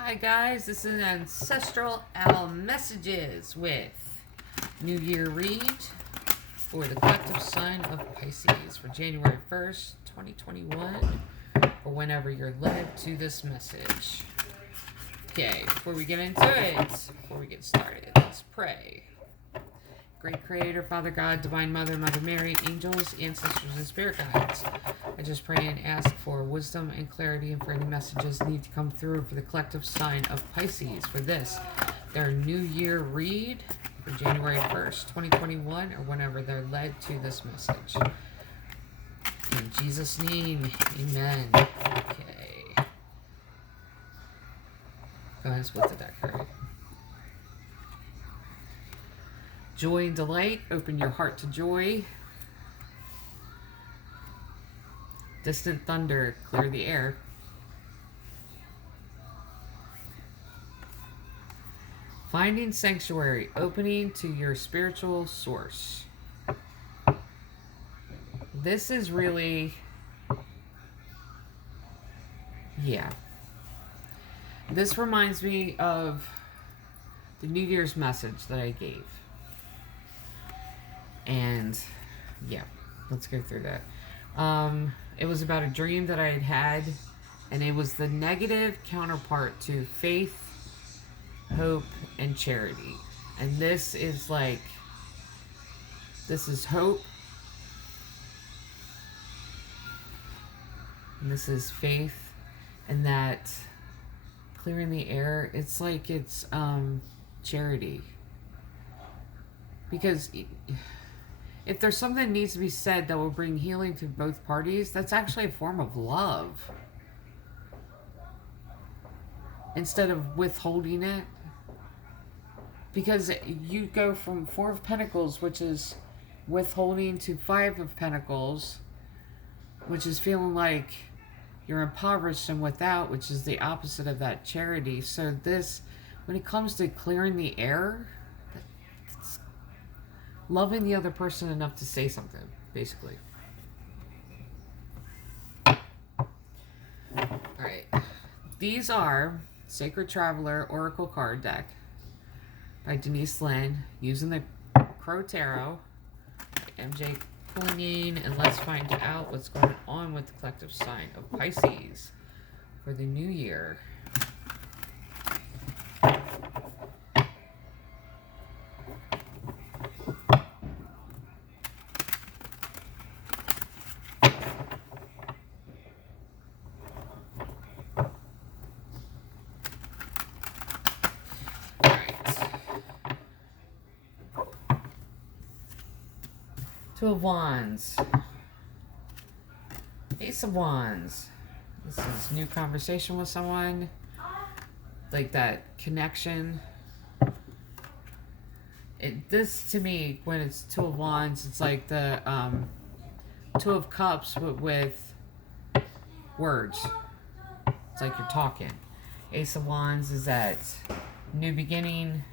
Hi guys, this is Ancestral Owl Messages with New Year read for the collective sign of Pisces for January 1st, 2021, or whenever you're led to this message. Okay, before we get into it, before we get started, let's pray. Great Creator, Father God, Divine Mother, Mother Mary, angels, ancestors, and spirit guides, I just pray and ask for wisdom and clarity and for any messages need to come through for the collective sign of Pisces for this, their New Year read for January 1st, 2021, or whenever they're led to this message. In Jesus' name, amen. Okay. Go ahead and split the deck, alright. Joy and delight, open your heart to joy. Distant thunder, clear the air. Finding sanctuary, opening to your spiritual source. This is really, yeah. This reminds me of the New Year's message that I gave. And yeah, let's go through that. It was about a dream that I had, and it was the negative counterpart to faith, hope, and charity. And this is like, this is hope, and this is faith, and that clearing the air, it's like it's charity. Because if there's something that needs to be said that will bring healing to both parties, that's actually a form of love. Instead of withholding it. Because you go from Four of Pentacles, which is withholding, to Five of Pentacles, which is feeling like you're impoverished and without, which is the opposite of that charity. So this, when it comes to clearing the air, loving the other person enough to say something, basically. Alright. These are Sacred Traveler Oracle Card Deck by Denise Lynn, using the Crow Tarot, MJ Pointing, and let's find out what's going on with the collective sign of Pisces for the new year. Two of Wands. Ace of Wands. This is new conversation with someone. Like that connection. This to me, when it's Two of Wands, it's like the Two of Cups with words. It's like you're talking. Ace of Wands is that new beginning.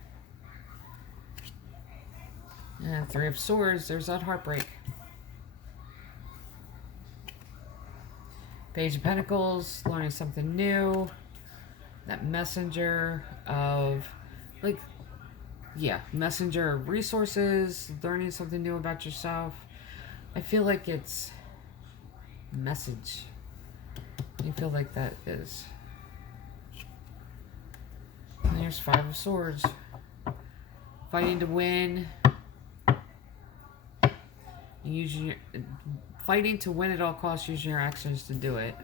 And Three of Swords, there's that heartbreak. Page of Pentacles, learning something new. That messenger of, like, yeah, messenger of resources, learning something new about yourself. I feel like it's message. I feel like that is. And there's Five of Swords. Fighting to win. Fighting to win at all costs, using your actions to do it.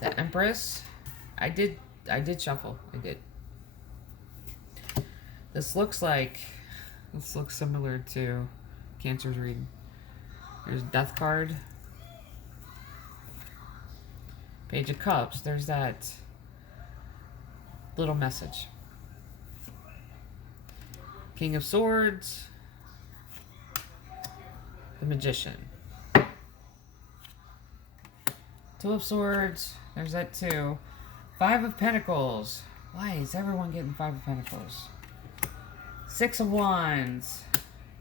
The Empress. I did shuffle. I did. This looks similar to Cancer's reading. There's Death card. Page of Cups. There's that little message. King of Swords. The Magician. Two of Swords. There's that too. Five of Pentacles. Why is everyone getting Five of Pentacles? Six of Wands.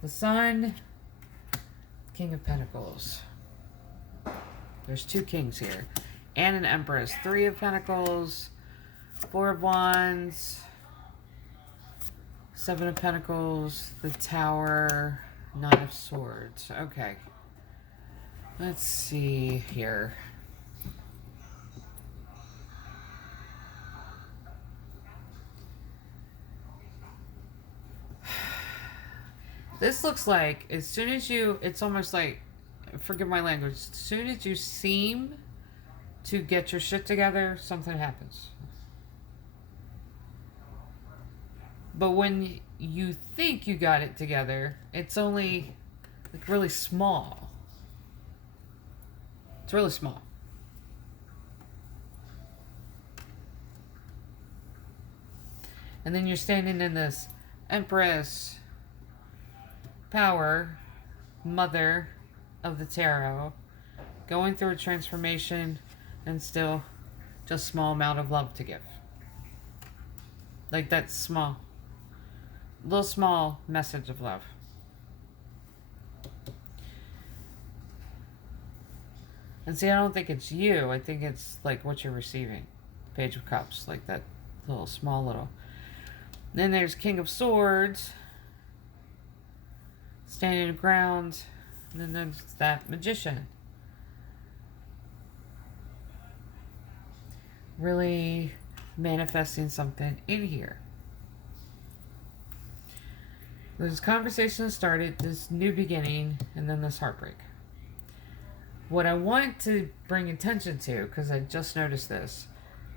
The Sun. King of Pentacles. There's two kings here. and an Empress. 3 of Pentacles, 4 of Wands, 7 of Pentacles, the Tower, 9 of Swords. Okay. Let's see here. This looks like as soon as you, it's almost like, forgive my language, as soon as you seem to get your shit together, something happens. But when you think you got it together, it's only like really small. It's really small. And then you're standing in this Empress, Power, Mother of the Tarot, going through a transformation and still just small amount of love to give. Like that small, little small message of love. And see, I don't think it's you. I think it's like what you're receiving. Page of Cups, like that little, small little. Then there's King of Swords, standing your ground. And then there's that Magician. Really manifesting something in here. This conversation started, this new beginning, and then this heartbreak. What I want to bring attention to, because I just noticed this,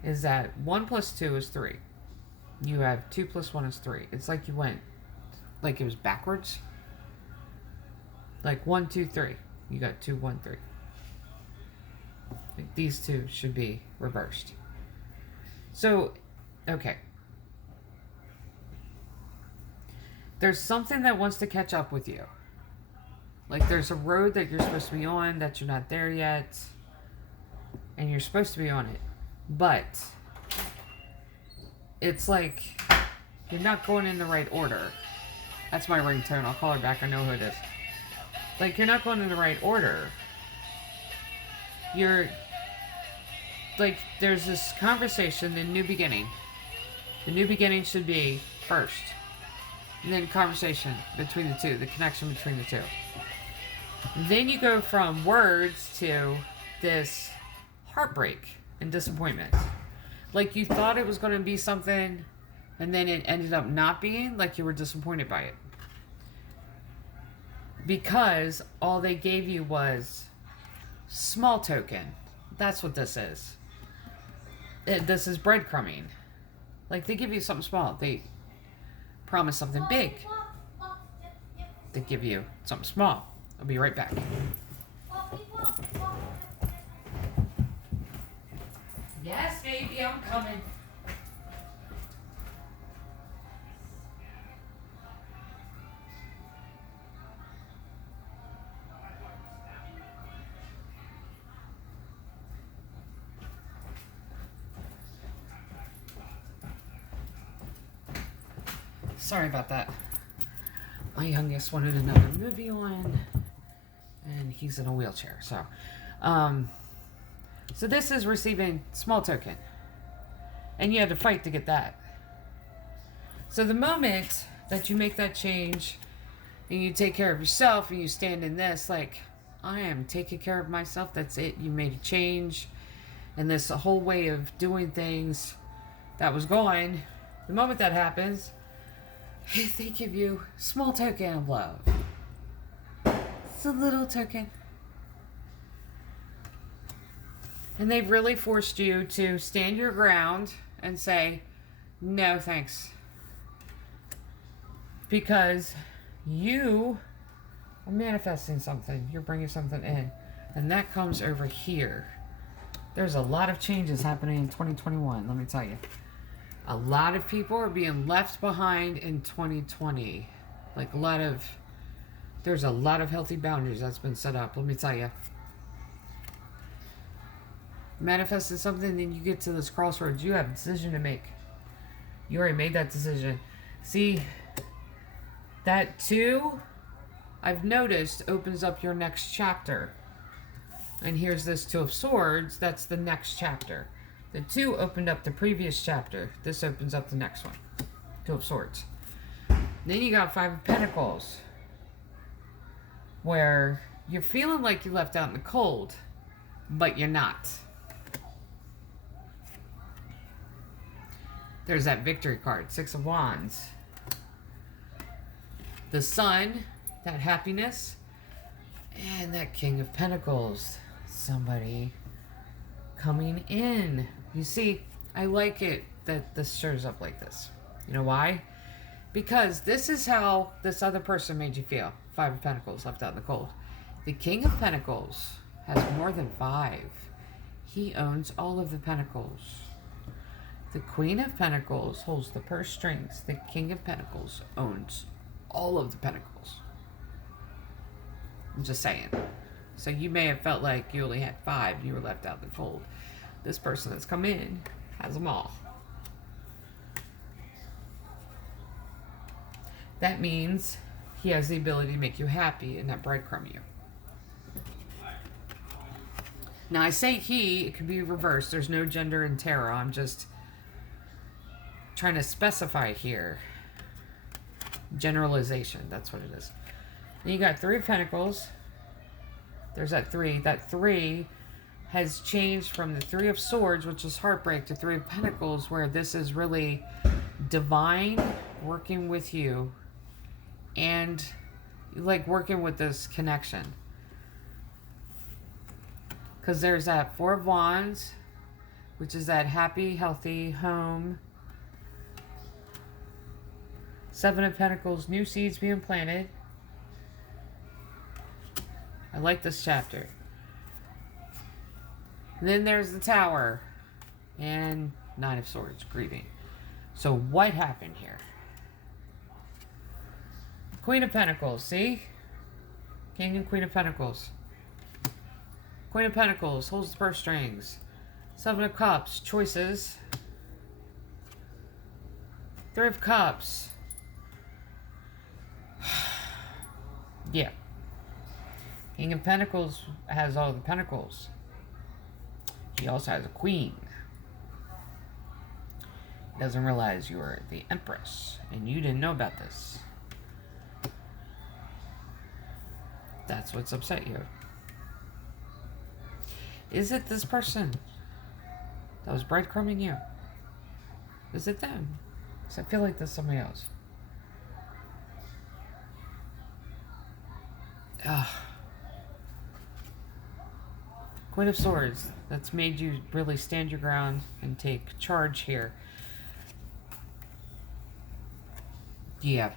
is that 1 plus 2 is 3. You have 2 plus 1 is 3. It's like you went, like it was backwards. Like 1, 2, 3. You got 2, 1, 3. Like these two should be reversed. So, okay. There's something that wants to catch up with you. Like there's a road that you're supposed to be on that you're not there yet. And you're supposed to be on it. But it's like you're not going in the right order. That's my ringtone. I'll call her back. I know who it is. Like you're not going in the right order. You're like, there's this conversation, the new beginning. The new beginning should be first. And then conversation between the two, the connection between the two. Then you go from words to this heartbreak and disappointment. Like you thought it was going to be something, and then it ended up not being, like you were disappointed by it. Because all they gave you was small token. That's what this is. This is breadcrumbing. Like they give you something small. They promise something big. They give you something small. I'll be right back. Yes, baby, I'm coming. Sorry about that. My youngest wanted another movie on, and he's in a wheelchair. So this is receiving small token, and you had to fight to get that. So the moment that you make that change, and you take care of yourself, and you stand in this, like, I am taking care of myself. That's it. You made a change, and this whole way of doing things that was going. The moment that happens, they give you small token of love. It's a little token. And they've really forced you to stand your ground and say, no thanks. Because you are manifesting something. You're bringing something in. And that comes over here. There's a lot of changes happening in 2021, let me tell you. A lot of people are being left behind in 2020. Like there's a lot of healthy boundaries that's been set up, let me tell you. Manifested something, then you get to this crossroads. You have a decision to make. You already made that decision. See, that too, I've noticed, opens up your next chapter. And here's this Two of Swords. That's the next chapter. The 2 opened up the previous chapter. This opens up the next one. Two of Swords. Then you got Five of Pentacles, where you're feeling like you left out in the cold, but you're not. There's that Victory card, Six of Wands. The Sun, that happiness, and that King of Pentacles. Somebody coming in. You see, I like it that this shows up like this. You know why? Because this is how this other person made you feel. Five of Pentacles, left out in the cold. The King of Pentacles has more than 5. He owns all of the Pentacles. The Queen of Pentacles holds the purse strings. The King of Pentacles owns all of the Pentacles. I'm just saying. So you may have felt like you only had 5 and you were left out in the cold. This person that's come in has them all. That means he has the ability to make you happy and not breadcrumb you. Now I say he, it could be reversed. There's no gender in tarot. I'm just trying to specify here. Generalization, that's what it is. And you got 3 of Pentacles. There's that 3. That 3 has changed from the 3 of Swords, which is heartbreak, to 3 of Pentacles, where this is really divine working with you and like working with this connection. Because there's that 4 of Wands, which is that happy, healthy home. 7 of Pentacles, new seeds being planted. I like this chapter. And then there's the Tower. And 9 of Swords, grieving. So what happened here? Queen of Pentacles, see? King and Queen of Pentacles. Queen of Pentacles holds the purse strings. 7 of Cups, choices. 3 of Cups. Yeah. King of Pentacles has all the Pentacles. He also has a Queen. He doesn't realize you are the Empress, and you didn't know about this. That's what's upset you. Is it this person that was breadcrumbing you? Is it them? Because I feel like there's somebody else. Queen of Swords. That's made you really stand your ground and take charge here. Yeah.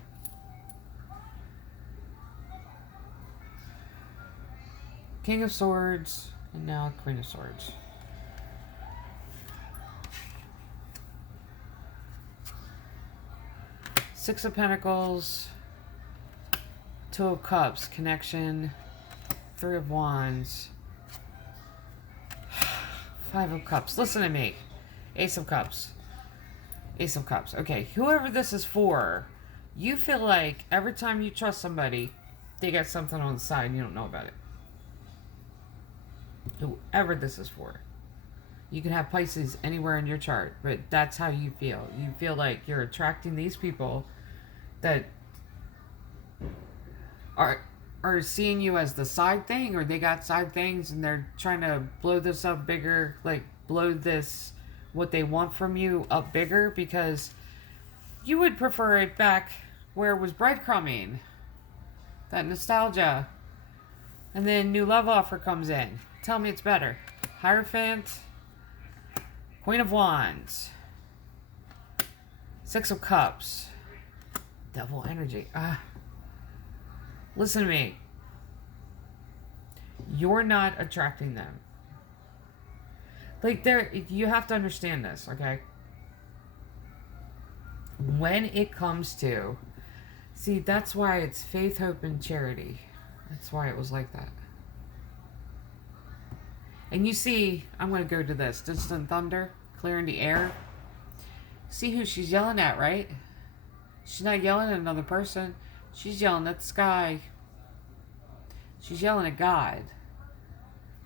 King of Swords, and now Queen of Swords. Six of Pentacles, 2 of Cups, connection, 3 of Wands, 5 of Cups. Listen to me. Ace of Cups. Ace of Cups. Okay, whoever this is for, you feel like every time you trust somebody, they got something on the side and you don't know about it. Whoever this is for. You can have Pisces anywhere in your chart, but that's how you feel. You feel like you're attracting these people that are seeing you as the side thing, or they got side things and they're trying to blow this up bigger, like blow this, what they want from you, up bigger, because you would prefer it back where it was breadcrumbing. That nostalgia. And then new love offer comes in. Tell me it's better. Hierophant. Queen of Wands. 6 of Cups. Devil energy. Listen to me. You're not attracting them. Like, you have to understand this, okay? When it comes to... See, that's why it's faith, hope, and charity. That's why it was like that. And you see, I'm going to go to this. Distant thunder, clearing the air. See who she's yelling at, right? She's not yelling at another person. She's yelling at the sky. She's yelling at God.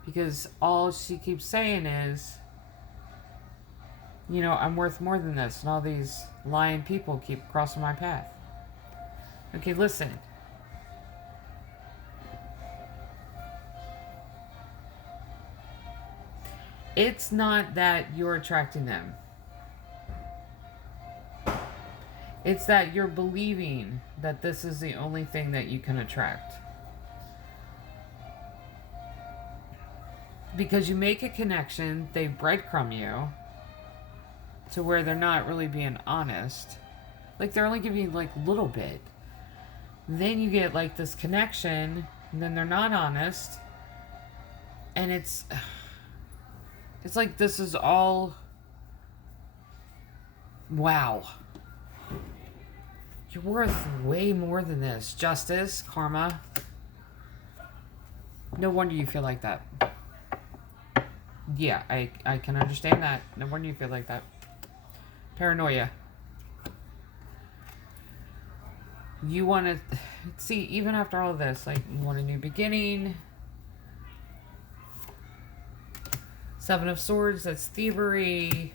Because all she keeps saying is, you know, I'm worth more than this, and all these lying people keep crossing my path. Okay, listen. It's not that you're attracting them. It's that you're believing that this is the only thing that you can attract. Because you make a connection, they breadcrumb you to where they're not really being honest. Like, they're only giving you, like, a little bit. Then you get, like, this connection, and then they're not honest. And it's like this is all... Wow. You're worth way more than this. Justice, karma. No wonder you feel like that. Yeah, I can understand that. No wonder you feel like that. Paranoia. You want to... See, even after all of this, like, you want a new beginning. Seven of Swords, that's thievery.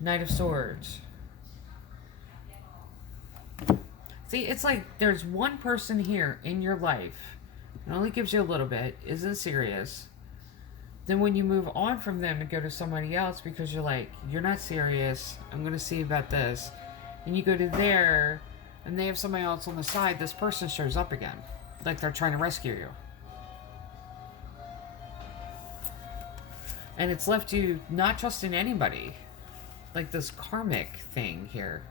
Knight of Swords. See, it's like there's one person here in your life. It only gives you a little bit. Isn't serious. Then when you move on from them to go to somebody else because you're like, you're not serious. I'm going to see about this. And you go to there and they have somebody else on the side. This person shows up again. Like they're trying to rescue you. And it's left you not trusting anybody. Like this karmic thing here.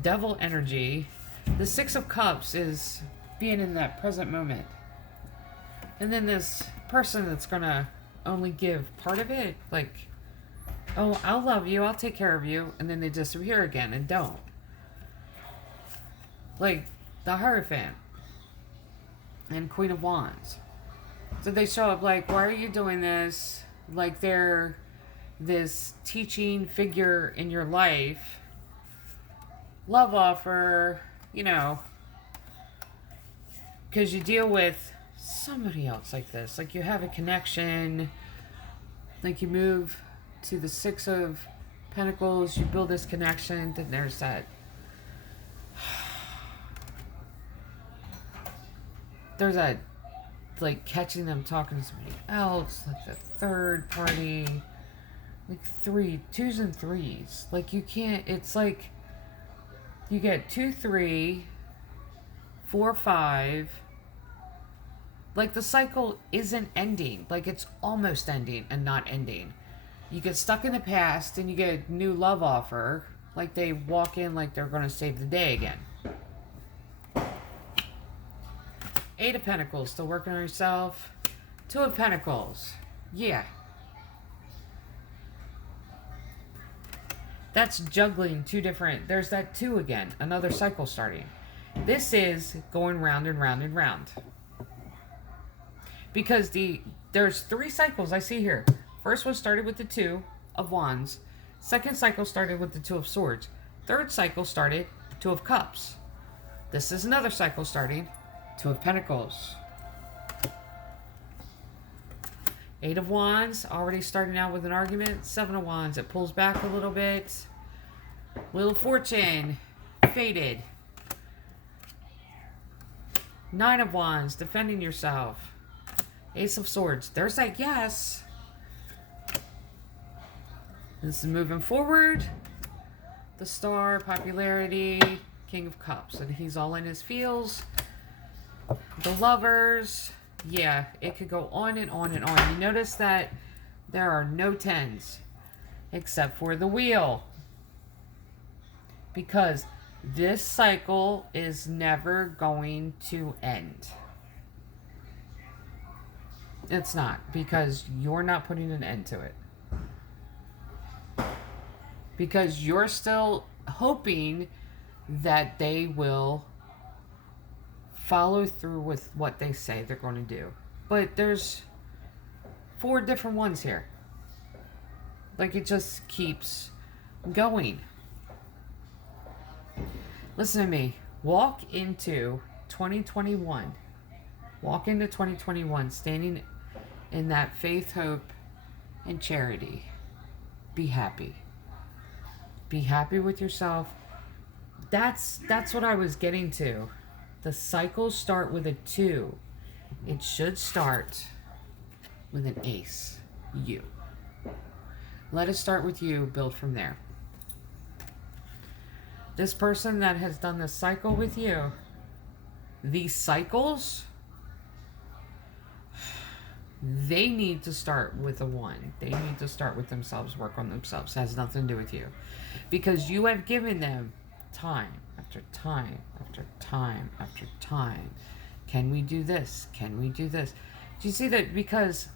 Devil energy. The Six of Cups is being in that present moment. And then this person that's gonna only give part of it, like, oh, I'll love you, I'll take care of you, and then they disappear again and don't. Like the Hierophant and Queen of Wands. So they show up like, why are you doing this? Like they're this teaching figure in your life. Love offer, you know, because you deal with somebody else like this. Like you have a connection. Like you move to the Six of Pentacles. You build this connection. Then there's that. There's that, like catching them talking to somebody else. Like the third party. Like twos and threes. Like you can't, it's like you get 2, 3, 4, 5. Like the cycle isn't ending. Like it's almost ending and not ending. You get stuck in the past and you get a new love offer. Like they walk in like they're going to save the day again. 8 of Pentacles, still working on yourself. 2 of Pentacles. Yeah. That's juggling two different... There's that 2 again. Another cycle starting. This is going round and round and round. Because there's 3 cycles I see here. First one started with the 2 of Wands. Second cycle started with the 2 of Swords. Third cycle started 2 of Cups. This is another cycle starting 2 of Pentacles. 8 of Wands, already starting out with an argument. 7 of Wands, it pulls back a little bit. Wheel of Fortune, faded. 9 of Wands, defending yourself. Ace of Swords, there's that yes. This is moving forward. The Star, popularity. King of Cups, and he's all in his feels. The Lovers. Yeah, it could go on and on and on. You notice that there are no 10s except for the Wheel. Because this cycle is never going to end. It's not, because you're not putting an end to it. Because you're still hoping that they will follow through with what they say they're going to do. But there's 4 different ones here. Like it just keeps going. Listen to me. Walk into 2021. Walk into 2021 standing in that faith, hope, and charity. Be happy. Be happy with yourself. That's what I was getting to. The cycles start with a 2. It should start with an ace. You. Let us start with you, build from there. This person that has done this cycle with you, these cycles, they need to start with a 1. They need to start with themselves, work on themselves. It has nothing to do with you. Because you have given them time after time after time after time. Can we do this? Can we do this? Do you see that? Because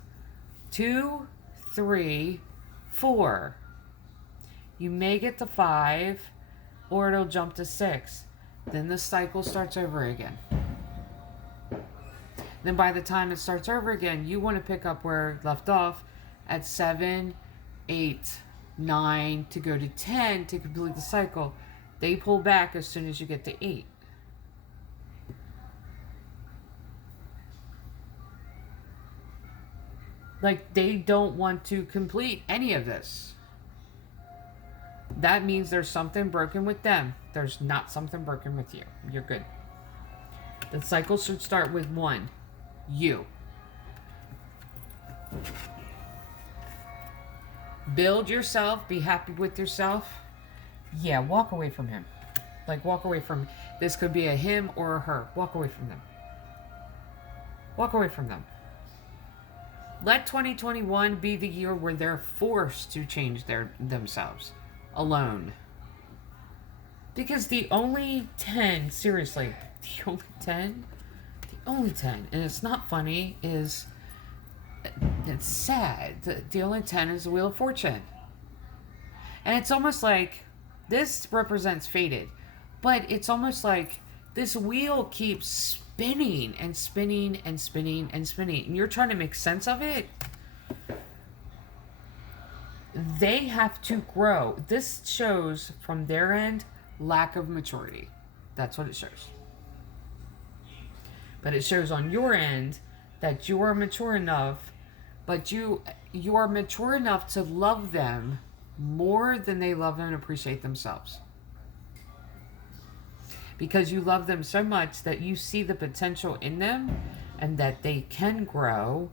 2, 3, 4, you may get to 5, or it'll jump to 6. Then the cycle starts over again. Then by the time it starts over again, you want to pick up where it left off at 7, 8, 9 to go to 10 to complete the cycle. They pull back as soon as you get to 8. Like, they don't want to complete any of this. That means there's something broken with them. There's not something broken with you. You're good. The cycle should start with 1. You. Build yourself. Be happy with yourself. Yeah, walk away from him. Like, walk away from... This could be a him or a her. Walk away from them. Walk away from them. Let 2021 be the year where they're forced to change themselves. Alone. Because the only 10, seriously, the only 10, and it's not funny, it's sad. The only 10 is the Wheel of Fortune. And it's almost like, this represents fated, but it's almost like this wheel keeps spinning and spinning and spinning and spinning, and you're trying to make sense of it. They have to grow. This shows from their end lack of maturity. That's what it shows. But it shows on your end that you are mature enough, but you are mature enough to love them more than they love and appreciate themselves. Because you love them so much that you see the potential in them and that they can grow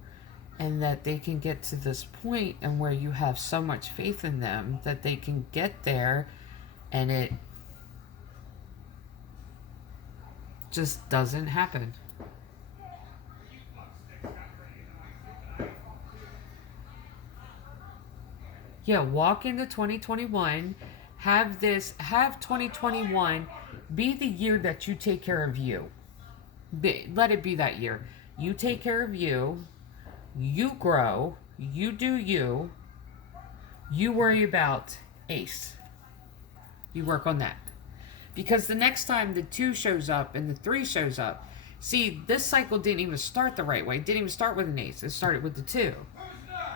and that they can get to this point and where you have so much faith in them that they can get there, and it just doesn't happen. Yeah, walk into 2021, have 2021 be the year that you take care of you. Let it be that year. You take care of you, you grow, you do you, you worry about Ace. You work on that. Because the next time the 2 shows up and the 3 shows up, see, this cycle didn't even start the right way. It didn't even start with an Ace. It started with the 2.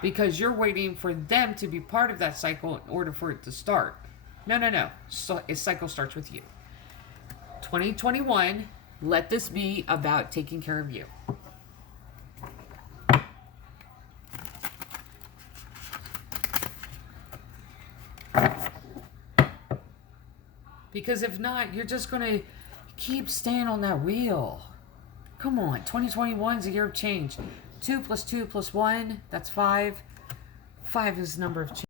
Because you're waiting for them to be part of that cycle in order for it to start. No. So a cycle starts with you. 2021, let this be about taking care of you. Because if not, you're just going to keep staying on that wheel. Come on, 2021 is a year of change. 2 + 2 + 1, that's 5. 5 is the number of change.